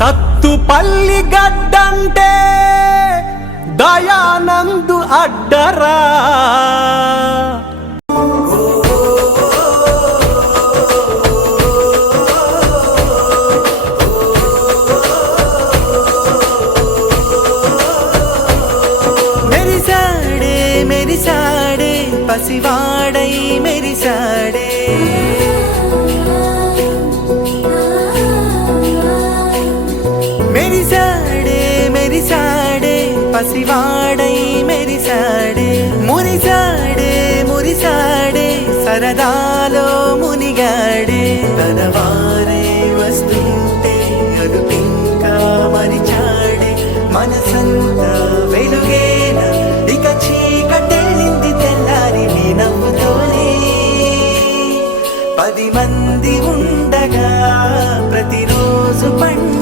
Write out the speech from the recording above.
సత్తుపల్లి గడ్డంటే దయానందు అడ్డరా. మెరిసాడే మెరిసాడే పసివాడై మెరిసాడే, మెరిసాడే మెరిసాడే పసివాడై మెరిసాడే, మురిసాడే మురిసాడే సరదాలో మునిగాడే. తనవారే వస్తుంటే అదుపింకా మరిచాడే, మనసంతా వెలుగేన ఇక చీకటెళ్ళింది తెల్లారి నీ నవ్వుతోనే. 10 మంది ఉండగా ప్రతిరోజు పండుగ